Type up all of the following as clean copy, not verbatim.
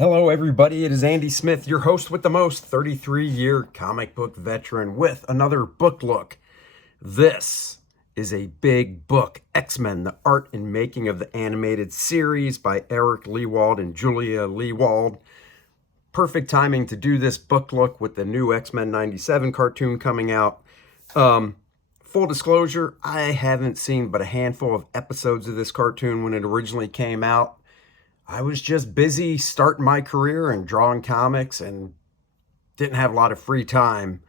Hello, everybody. It is Andy Smith, your host with the most, 33-year comic book veteran with another book look. This is a big book, X-Men, the art and making of the animated series by Eric Lewald and Julia Lewald. Perfect timing to do this book look with the new X-Men 97 cartoon coming out. Full disclosure, I haven't seen but a handful of episodes of this cartoon when it originally came out. I was just busy starting my career and drawing comics and didn't have a lot of free time.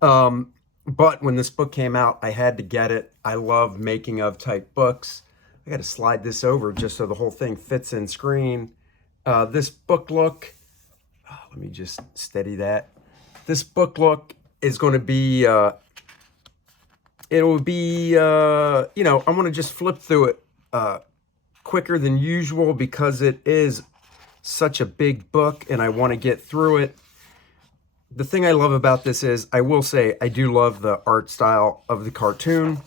But when this book came out, I had to get it. I love making of type books. I got to slide this over just so the whole thing fits in screen. This book look, let me just steady that. This book look is going to be, I'm going to just flip through it quicker than usual because it is such a big book and I want to get through it. The thing I love about this is, I will say, I do love the art style of the cartoon.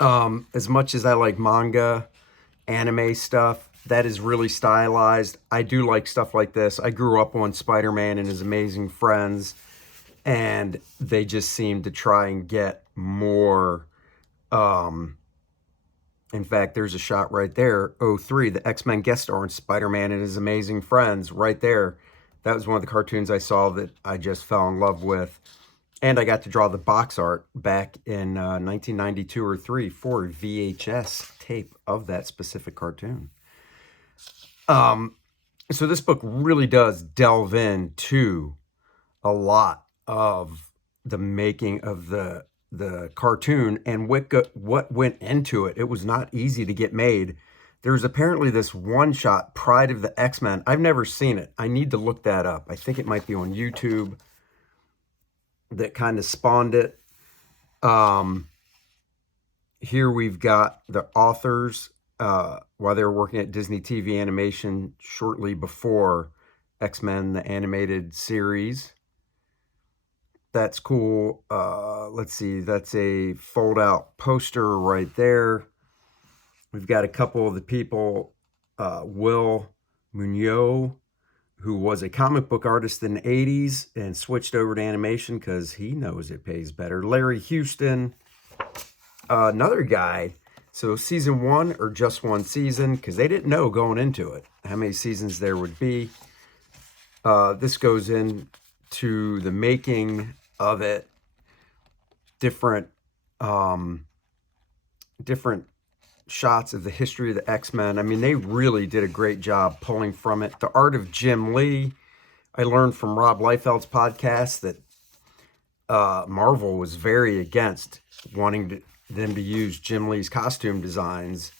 As much as I like manga, anime stuff, that is really stylized. I do like stuff like this. I grew up on Spider-Man and His Amazing Friends, and they just seem to try and get more. In fact, there's a shot right there, 03, the X-Men guest star on Spider-Man and His Amazing Friends, right there. That was one of the cartoons I saw that I just fell in love with. And I got to draw the box art back in 1992 or 3 for VHS tape of that specific cartoon. So this book really does delve into a lot of the making of the cartoon and what went into it. It was not easy to get made. There's apparently this one-shot, Pride of the X-Men. I've never seen it. I need to look that up. I think it might be on YouTube that kind of spawned it. Here we've got the authors while they were working at Disney TV Animation shortly before X-Men, the animated series. That's cool. Let's see. That's a fold-out poster right there. We've got a couple of the people. Will Munoz, who was a comic book artist in the 80s and switched over to animation because he knows it pays better. Larry Houston, another guy. So season 1 or just one season, because they didn't know going into it how many seasons there would be. This goes into the making of it, different shots of the history of the X-Men. I mean, they really did a great job pulling from it. The art of Jim Lee. I learned from Rob Liefeld's podcast that Marvel was very against wanting them to use Jim Lee's costume designs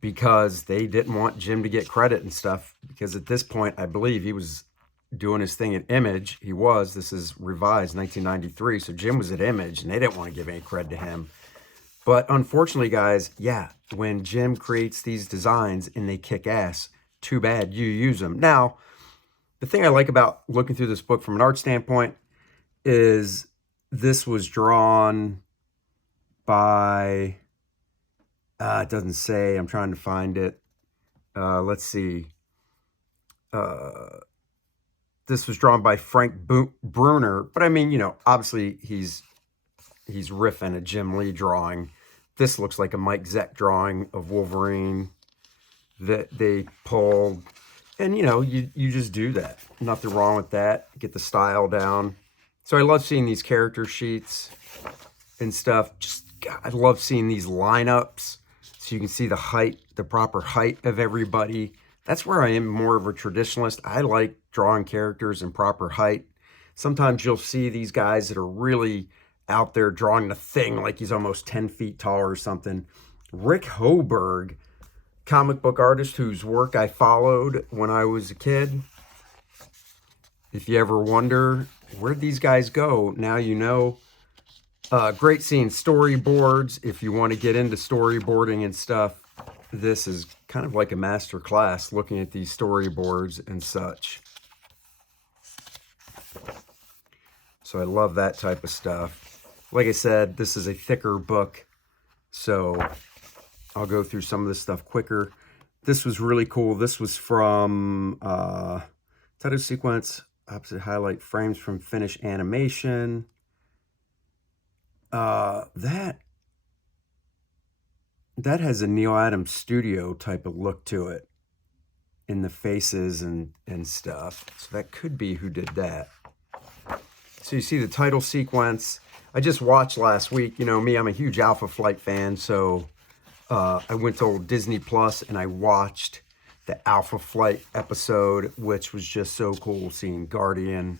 because they didn't want Jim to get credit and stuff, because at this point, I believe he was doing his thing at Image. This is revised 1993, so Jim was at Image and they didn't want to give any credit to him. But unfortunately, guys, yeah, when Jim creates these designs and they kick ass, too bad you use them. Now, the thing I like about looking through this book from an art standpoint is this was drawn by, it doesn't say, I'm trying to find it. Let's see. This was drawn by Frank Bruner, but I mean, you know, obviously he's riffing a Jim Lee drawing. This looks like a Mike Zeck drawing of Wolverine that they pulled. And, you know, you just do that. Nothing wrong with that. Get the style down. So I love seeing these character sheets and stuff. God, I love seeing these lineups so you can see the height, the proper height of everybody. That's where I am more of a traditionalist. I like drawing characters in proper height. Sometimes you'll see these guys that are really out there drawing the Thing like he's almost 10 feet tall or something. Rick Hoberg, comic book artist whose work I followed when I was a kid. If you ever wonder where'd these guys go, now you know. Great seeing storyboards. If you want to get into storyboarding and stuff, this is kind of like a master class looking at these storyboards and such. So I love that type of stuff. Like I said, this is a thicker book, so I'll go through some of this stuff quicker. This was really cool. This was from title sequence, opposite highlight frames from finish animation. That has a Neil Adams Studio type of look to it in the faces and stuff. So that could be who did that. So you see the title sequence. I just watched last week. You know me, I'm a huge Alpha Flight fan, so I went to old Disney Plus and I watched the Alpha Flight episode, which was just so cool, seeing Guardian,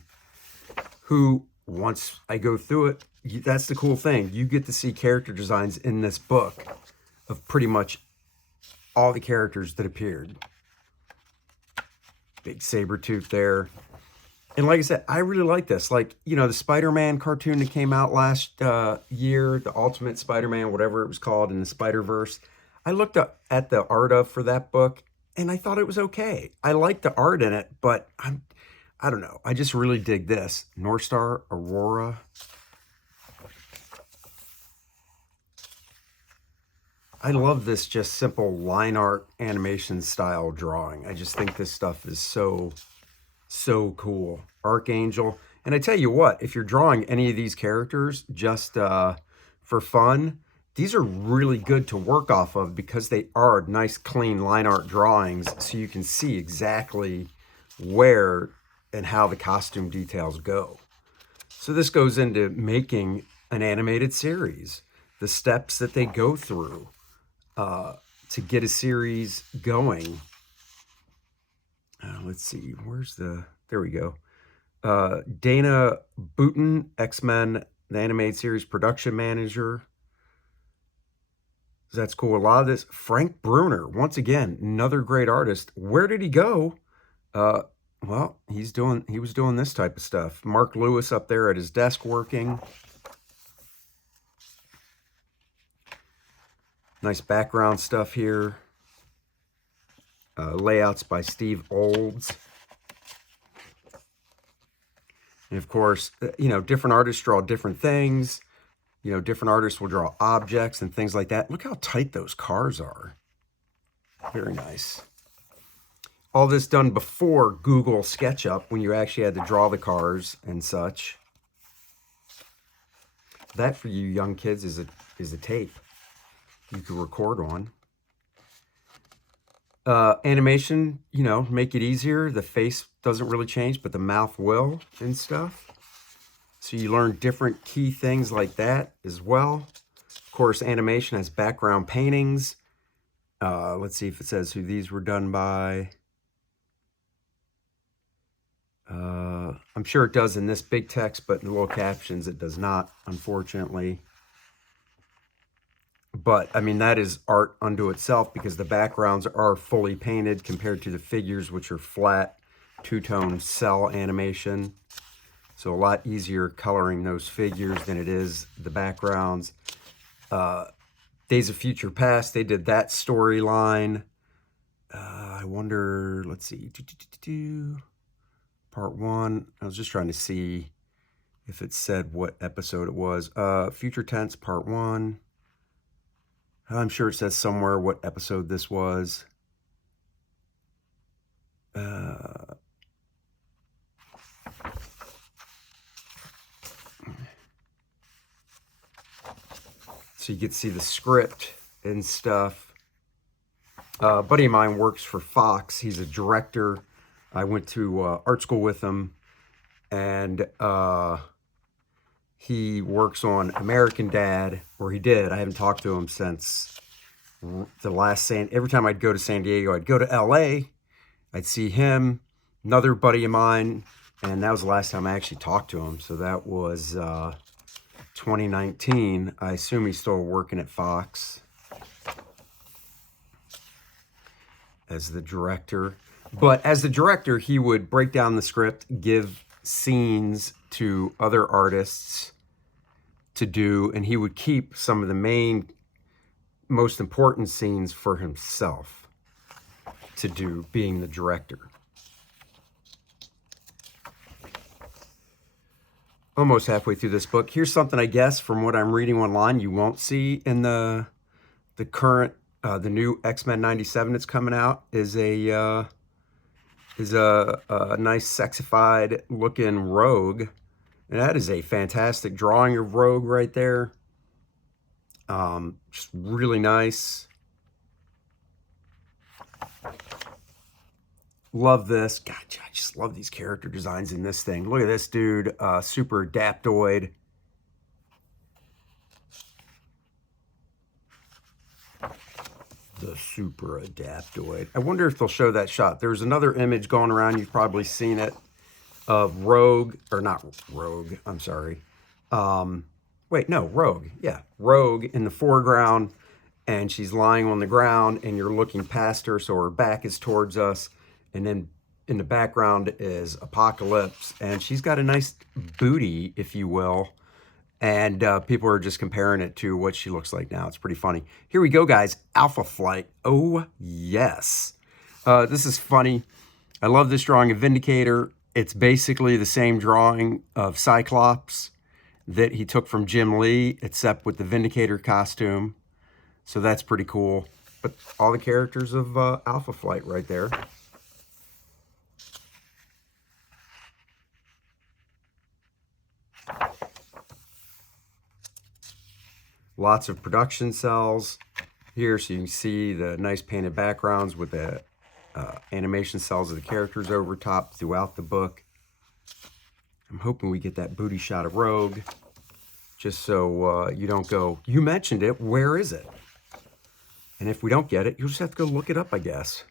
who, once I go through it, that's the cool thing. You get to see character designs in this book of pretty much all the characters that appeared. Big Sabretooth there. And like I said, I really like this. Like, you know, the Spider-Man cartoon that came out last year, the Ultimate Spider-Man, whatever it was called, in the Spider-Verse. I looked up at the art for that book, and I thought it was okay. I like the art in it, but I don't know. I just really dig this. North Star, Aurora. I love this just simple line art animation style drawing. I just think this stuff is so cool. Archangel. And I tell you what, if you're drawing any of these characters just for fun, these are really good to work off of because they are nice, clean line art drawings, so you can see exactly where and how the costume details go. So this goes into making an animated series, the steps that they go through to get a series going. Let's see, there we go. Dana Booten, X-Men, the animated series production manager. That's cool. A lot of this. Frank Bruner, once again, another great artist. Where did he go? Well, he was doing this type of stuff. Mark Lewis up there at his desk working. Nice background stuff here. Layouts by Steve Olds. And of course, you know, different artists draw different things. You know, different artists will draw objects and things like that. Look how tight those cars are. Very nice. All this done before Google SketchUp, when you actually had to draw the cars and such. That, for you young kids, is a tape you can record on. Animation, you know, make it easier. The face doesn't really change, but the mouth will and stuff. So you learn different key things like that as well. Of course, animation has background paintings. Let's see if it says who these were done by. I'm sure it does in this big text, but in the little captions it does not, unfortunately. But, I mean, that is art unto itself because the backgrounds are fully painted compared to the figures, which are flat, two-tone cell animation. So a lot easier coloring those figures than it is the backgrounds. Days of Future Past, they did that storyline. I wonder, let's see. Part 1. I was just trying to see if it said what episode it was. Future Tense, Part 1. I'm sure it says somewhere what episode this was. So you get to see the script and stuff. A buddy of mine works for Fox. He's a director. I went to art school with him. And he works on American Dad, or he did. I haven't talked to him since the last every time I'd go to San Diego, I'd go to LA. I'd see him, another buddy of mine. And that was the last time I actually talked to him. So that was 2019. I assume he's still working at Fox as the director. But as the director, he would break down the script, give scenes to other artists to do, and he would keep some of the most important scenes for himself to do, being the director. Almost halfway through this book. Here's something, I guess, from what I'm reading online, you won't see in the current The new X-Men 97 that's coming out is a nice sexified looking Rogue. And that is a fantastic drawing of Rogue right there. Just really nice. Love this. God, I just love these character designs in this thing. Look at this dude, super adaptoid. The super adaptoid. I wonder if they'll show that shot. There's another image going around. You've probably seen it of Rogue, or not Rogue, I'm sorry. Wait, no, Rogue. Yeah, Rogue in the foreground, and she's lying on the ground, and you're looking past her, so her back is towards us. And then in the background is Apocalypse, and she's got a nice booty, if you will. And people are just comparing it to what she looks like now. It's pretty funny. Here we go, guys. Alpha Flight. Oh, yes. This is funny. I love this drawing of Vindicator. It's basically the same drawing of Cyclops that he took from Jim Lee, except with the Vindicator costume. So that's pretty cool. But all the characters of Alpha Flight right there. Lots of production cells here, so you can see the nice painted backgrounds with the animation cells of the characters over top throughout the book. I'm hoping we get that booty shot of Rogue, just so you don't go, you mentioned it, where is it? And if we don't get it, you'll just have to go look it up, I guess.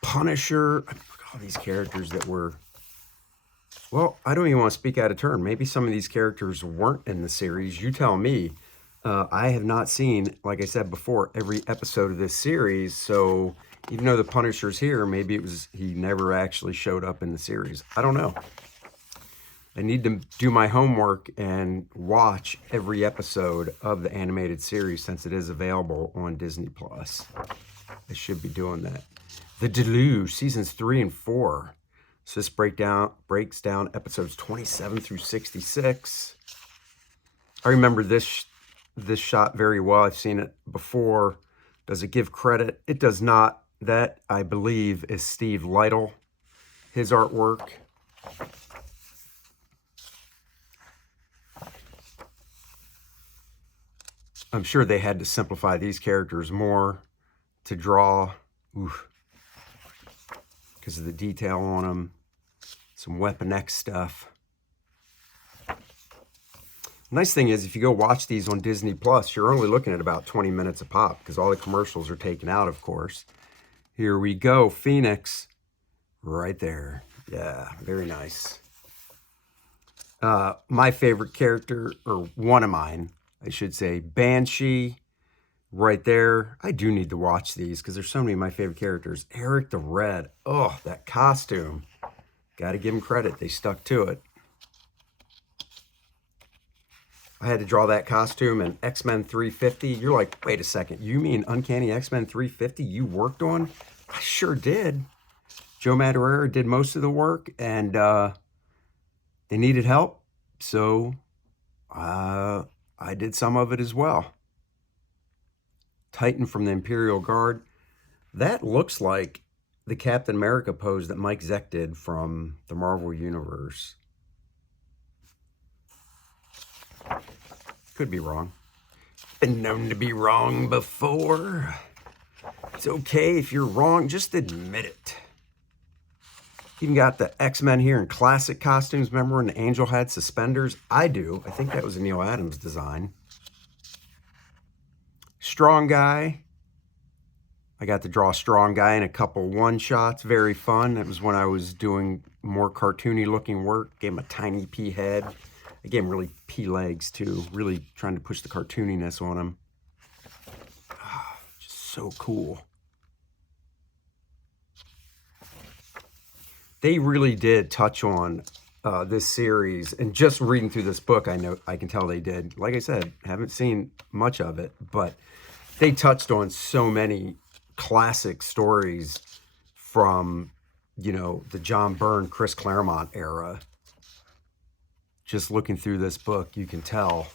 Punisher, all these characters that were, well, I don't even want to speak out of turn. Maybe some of these characters weren't in the series. You tell me. I have not seen, like I said before, every episode of this series, so even though the Punisher's here, maybe it was he never actually showed up in the series. I don't know. I need to do my homework and watch every episode of the animated series since it is available on Disney+. I should be doing that. The Deluge, seasons 3 and 4. So this breaks down episodes 27 through 66. I remember this shot very well. I've seen it before. Does it give credit? It does not. That, I believe, is Steve Lytle, his artwork. I'm sure they had to simplify these characters more to draw. Oof. Because of the detail on them. Some Weapon X stuff. Nice thing is, if you go watch these on Disney Plus, you're only looking at about 20 minutes a pop because all the commercials are taken out, of course. Here we go, Phoenix, right there. Yeah, very nice. My favorite character, or one of mine, I should say, Banshee, right there. I do need to watch these because there's so many of my favorite characters. Eric the Red, oh, that costume. Got to give him credit, they stuck to it. I had to draw that costume in X-Men 350. You're like, wait a second, you mean Uncanny X-Men 350 you worked on? I sure did. Joe Madureira did most of the work, and they needed help, so I did some of it as well. Titan from the Imperial Guard. That looks like the Captain America pose that Mike Zeck did from the Marvel Universe. Could be wrong. Been known to be wrong before. It's okay if you're wrong, just admit it. Even got the X-Men here in classic costumes. Remember when the Angel had suspenders? I do. I think that was a Neil Adams design. Strong Guy. I got to draw Strong Guy in a couple one-shots. Very fun. That was when I was doing more cartoony looking work. Gave him a tiny pea head. I gave him really pea legs too. Really trying to push the cartooniness on him. Oh, just so cool. They really did touch on this series, and just reading through this book, I can tell they did. Like I said, haven't seen much of it, but they touched on so many classic stories from, you know, the John Byrne, Chris Claremont era. Just looking through this book, you can tell,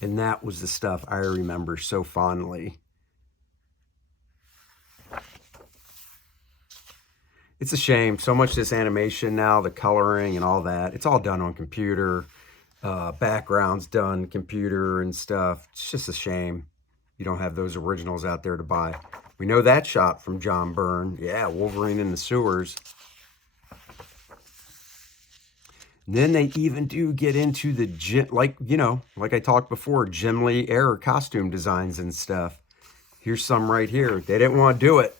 and that was the stuff I remember so fondly. It's a shame. So much of this animation now, the coloring and all that, it's all done on computer. Backgrounds done computer and stuff. It's just a shame you don't have those originals out there to buy. We know that shot from John Byrne. Yeah, Wolverine in the sewers. And then they even do get into the, like I talked before, Jim Lee era costume designs and stuff. Here's some right here. They didn't want to do it,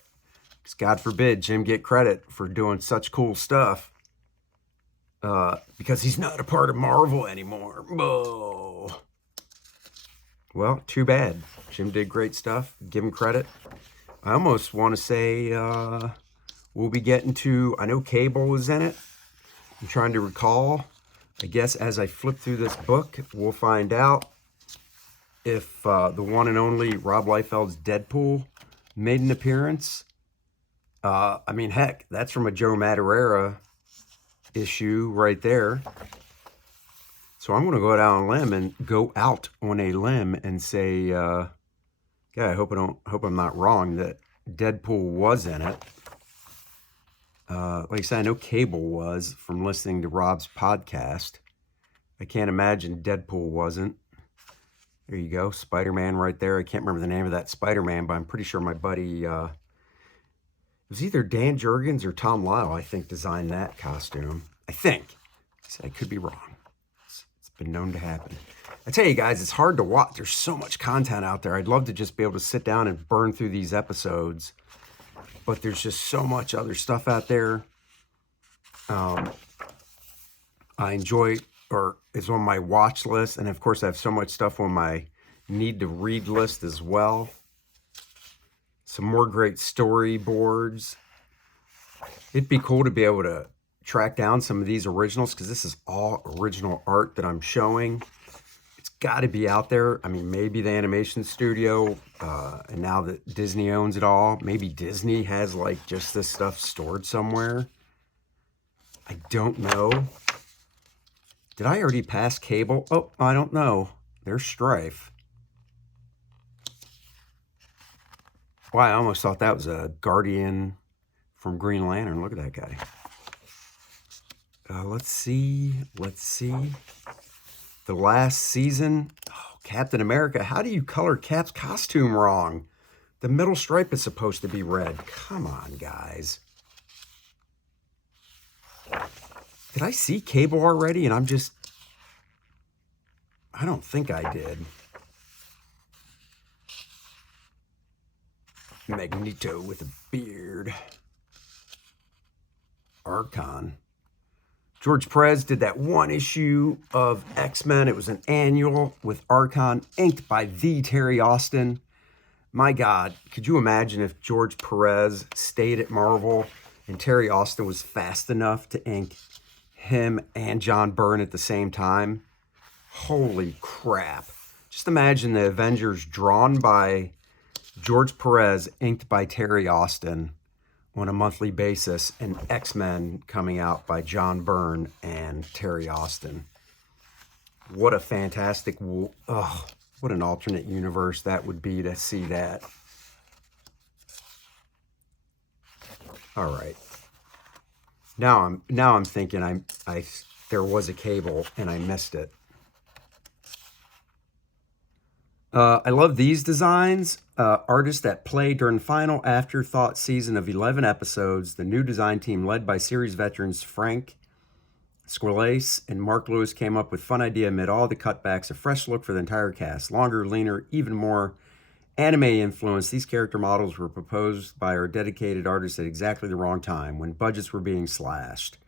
because God forbid Jim get credit for doing such cool stuff. Because he's not a part of Marvel anymore. Oh. Well, too bad. Jim did great stuff. Give him credit. I almost want to say we'll be getting to, I know Cable was in it. I'm trying to recall. I guess as I flip through this book, we'll find out if the one and only Rob Liefeld's Deadpool made an appearance. I mean, heck, that's from a Joe Madureira issue right there. So I'm going to go out on a limb and say, yeah, I hope I'm not wrong that Deadpool was in it. Like I said, I know Cable was from listening to Rob's podcast. I can't imagine Deadpool wasn't. There you go, Spider-Man right there. I can't remember the name of that Spider-Man, but I'm pretty sure my buddy, it was either Dan Jurgens or Tom Lyle, I think, designed that costume. I think. So I could be wrong. It's been known to happen. I tell you guys, it's hard to watch. There's so much content out there. I'd love to just be able to sit down and burn through these episodes. But there's just so much other stuff out there. I enjoy, or is on my watch list. And of course, I have so much stuff on my need to read list as well. Some more great storyboards. It'd be cool to be able to track down some of these originals, because this is all original art that I'm showing. It's got to be out there. I mean, maybe the animation studio, and now that Disney owns it all, maybe Disney has like just this stuff stored somewhere. I don't know. Did I already pass Cable? Oh, I don't know. There's Strife. Wow, I almost thought that was a Guardian from Green Lantern. Look at that guy. Let's see. The last season. Oh, Captain America. How do you color Cap's costume wrong? The middle stripe is supposed to be red. Come on, guys. Did I see Cable already? And I don't think I did. Magneto with a beard. Archon. George Perez did that one issue of X-Men. It was an annual with Archon, inked by the Terry Austin. My God, could you imagine if George Perez stayed at Marvel and Terry Austin was fast enough to ink him and John Byrne at the same time? Holy crap. Just imagine the Avengers drawn by George Perez, inked by Terry Austin on a monthly basis, and X-Men coming out by John Byrne and Terry Austin. What a fantastic, what an alternate universe that would be to see that. All right. Now I'm thinking there was a Cable and I missed it. I love these designs. Artists that play during final afterthought season of 11 episodes. The new design team, led by series veterans Frank Squillace and Mark Lewis, came up with fun idea amid all the cutbacks, a fresh look for the entire cast. Longer, leaner, even more anime influence. These character models were proposed by our dedicated artists at exactly the wrong time, when budgets were being slashed.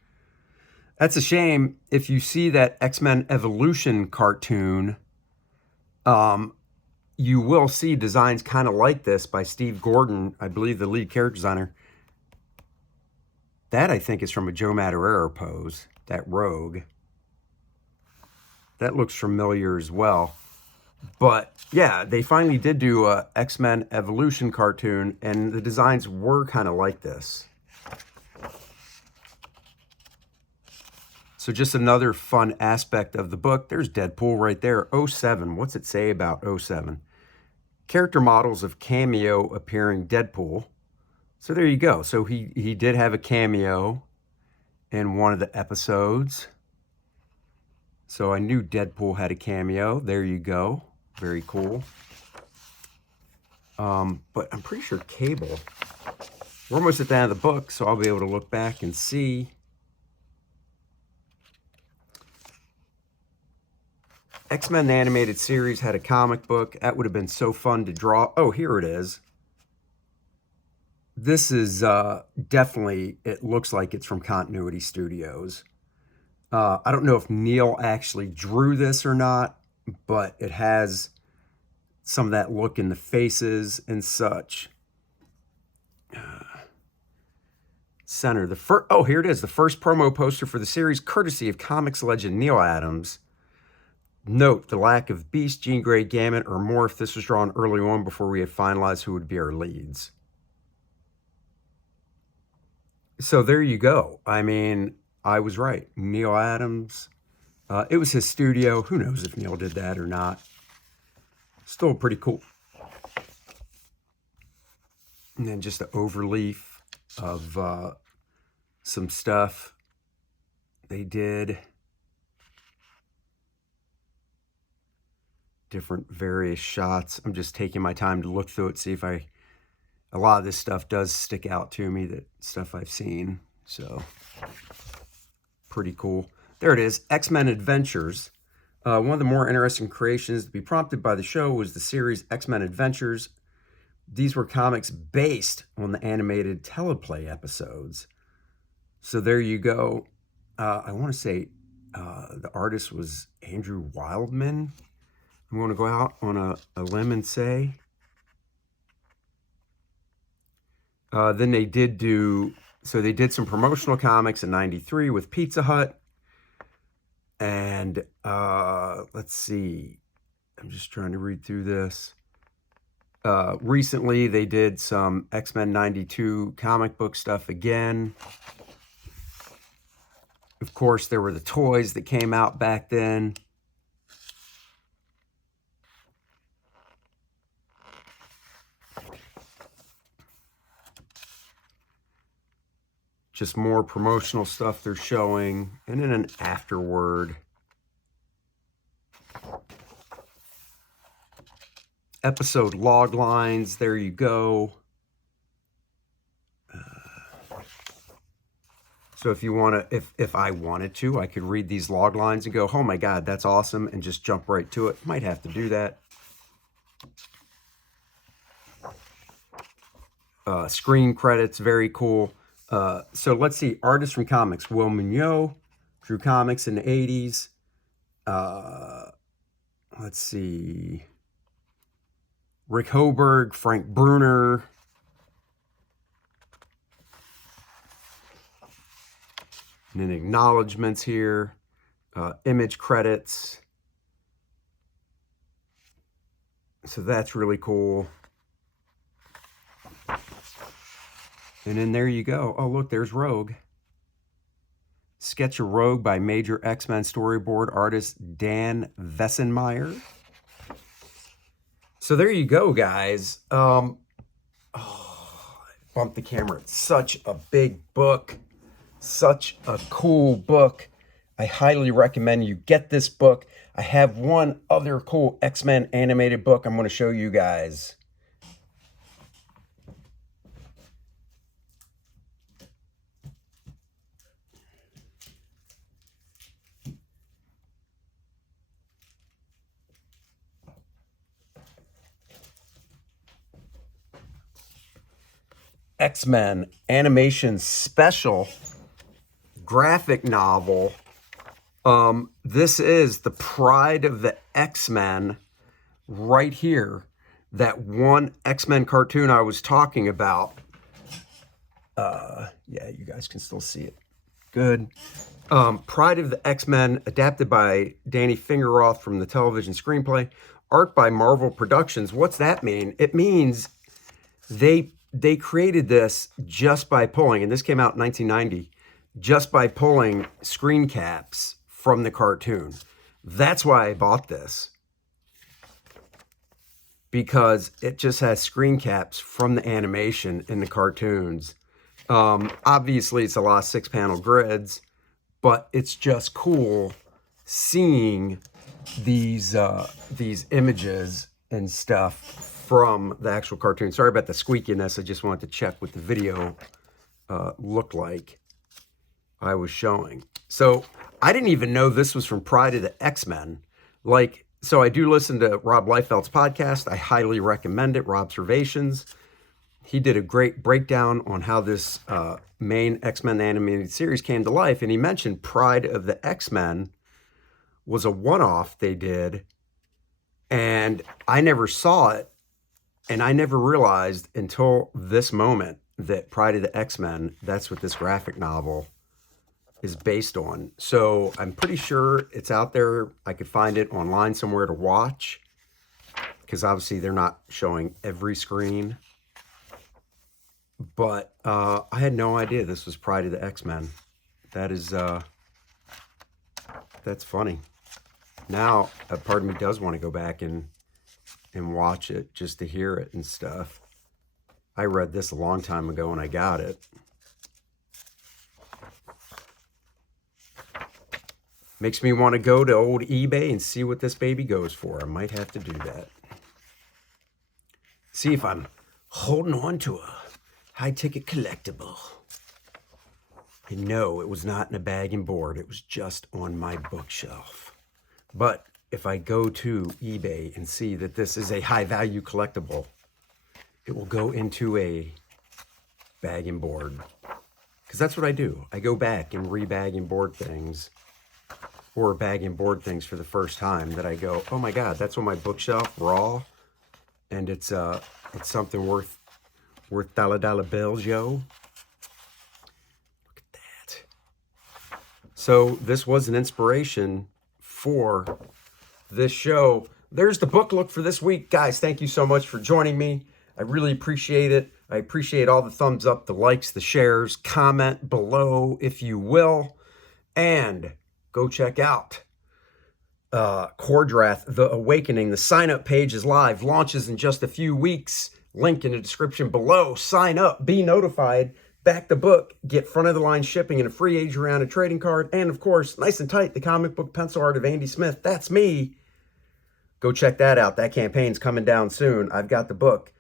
That's a shame. If you see that X-Men Evolution cartoon, you will see designs kind of like this by Steve Gordon, I believe the lead character designer. That, I think, is from a Joe Madureira pose, that Rogue. That looks familiar as well. But, yeah, they finally did do a X-Men Evolution cartoon, and the designs were kind of like this. So just another fun aspect of the book. There's Deadpool right there. 07. What's it say about 07? Character models of cameo appearing Deadpool. So there you go. So he did have a cameo in one of the episodes. So I knew Deadpool had a cameo. There you go. Very cool. But I'm pretty sure Cable. We're almost at the end of the book, so I'll be able to look back and see. X-Men the Animated Series had a comic book. That would have been so fun to draw. Oh, here it is. This is definitely, it looks like it's from Continuity Studios. I don't know if Neil actually drew this or not, but it has some of that look in the faces and such. Center, oh, here it is. The first promo poster for the series, courtesy of comics legend Neil Adams. Note the lack of Beast, Jean Grey, Gambit, or Morph. This was drawn early on before we had finalized who would be our leads. So there you go. I mean, I was right. Neil Adams. It was his studio. Who knows if Neil did that or not. Still pretty cool. And then just an overleaf of some stuff they did. Different various shots. I'm just taking my time to look through it, see if a lot of this stuff does stick out to me, that stuff I've seen. So pretty cool. There it is, X-Men Adventures. One of the more interesting creations to be prompted by the show was the series X-Men Adventures. These were comics based on the animated teleplay episodes. So there you go. I want to say the artist was Andrew Wildman. I'm going to go out on a limb and say. Then they did they did some promotional comics in '93 with Pizza Hut. And let's see. I'm just trying to read through this. Recently, they did some X-Men '92 comic book stuff again. Of course, there were the toys that came out back then. Just more promotional stuff they're showing. And then an afterword. Episode log lines. There you go. So if you want to, if I wanted to, I could read these log lines and go, oh my God, that's awesome, and just jump right to it. Might have to do that. Screen credits, very cool. So let's see, artists from comics. Will Mignot drew comics in the 80s. Let's see. Rick Hoberg, Frank Bruner. And then acknowledgements here. Image credits. So that's really cool. And then there you go. Oh, look, there's Rogue. Sketch of Rogue by major X-Men storyboard artist Dan Vessenmeyer. So there you go, guys. Oh, I bumped the camera. It's such a big book. Such a cool book. I highly recommend you get this book. I have one other cool X-Men animated book I'm going to show you guys. X-Men animation special graphic novel. This is the pride of the X-Men right here. That one X-Men cartoon I was talking about. Yeah, you guys can still see it. Good. Pride of the X-Men, adapted by Danny Fingeroth from the television screenplay. Art by Marvel Productions. What's that mean? It means they created this just by pulling, and this came out in 1990, just by pulling screen caps from the cartoon. That's why I bought this. because it just has screen caps from the animation in the cartoons. Obviously, it's a lot of 6-panel grids, but it's just cool seeing these images and stuff from the actual cartoon. Sorry about the squeakiness. I just wanted to check what the video looked like I was showing. So I didn't even know this was from Pride of the X-Men. So I do listen to Rob Liefeld's podcast. I highly recommend it, Robservations. He did a great breakdown on how this main X-Men animated series came to life. And he mentioned Pride of the X-Men was a one-off they did. And I never saw it. And I never realized until this moment that Pride of the X-Men, that's what this graphic novel is based on. So I'm pretty sure it's out there. I could find it online somewhere to watch, because obviously they're not showing every screen. But I had no idea this was Pride of the X-Men. That is, that's funny. Now, a part of me does want to go back and watch it just to hear it and stuff. I read this a long time ago when I got it. Makes me want to go to old eBay and see what this baby goes for. I might have to do that. See if I'm holding on to a high-ticket collectible. And no, it was not in a bag and board. It was just on my bookshelf. But if I go to eBay and see that this is a high-value collectible, it will go into a bag and board. Because that's what I do. I go back and re-bag and board things, or bag and board things for the first time that I go, oh my God, that's on my bookshelf, raw, and it's something worth dollar bills, yo. Look at that. So this was an inspiration for this show. There's the book look for this week. Guys, thank you so much for joining me. I really appreciate it. I appreciate all the thumbs up, the likes, the shares. Comment below if you will. And go check out Kor-Drath, The Awakening. The sign-up page is live. Launches in just a few weeks. Link in the description below. Sign up. Be notified. Back the book. Get front-of-the-line shipping and a free Age Around a trading card. And, of course, nice and tight, the comic book pencil art of Andy Smith. That's me. Go check that out. That campaign's coming down soon. I've got the book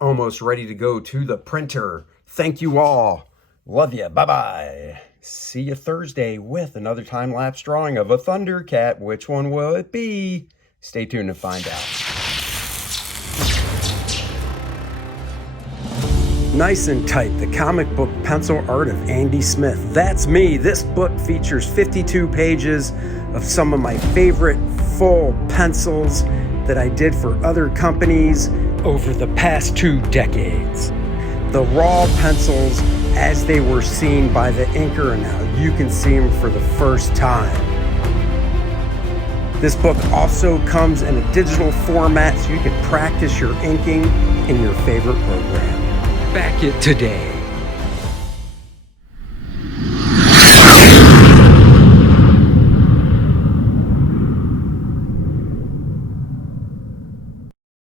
almost ready to go to the printer. Thank you all. Love you. Bye-bye. See you Thursday with another time-lapse drawing of a Thundercat. Which one will it be? Stay tuned to find out. Nice and tight, the comic book pencil art of Andy Smith. That's me. This book features 52 pages of some of my favorite full pencils that I did for other companies over the past 2 decades. The raw pencils as they were seen by the inker, and now you can see them for the first time. This book also comes in a digital format so you can practice your inking in your favorite program. Back it today.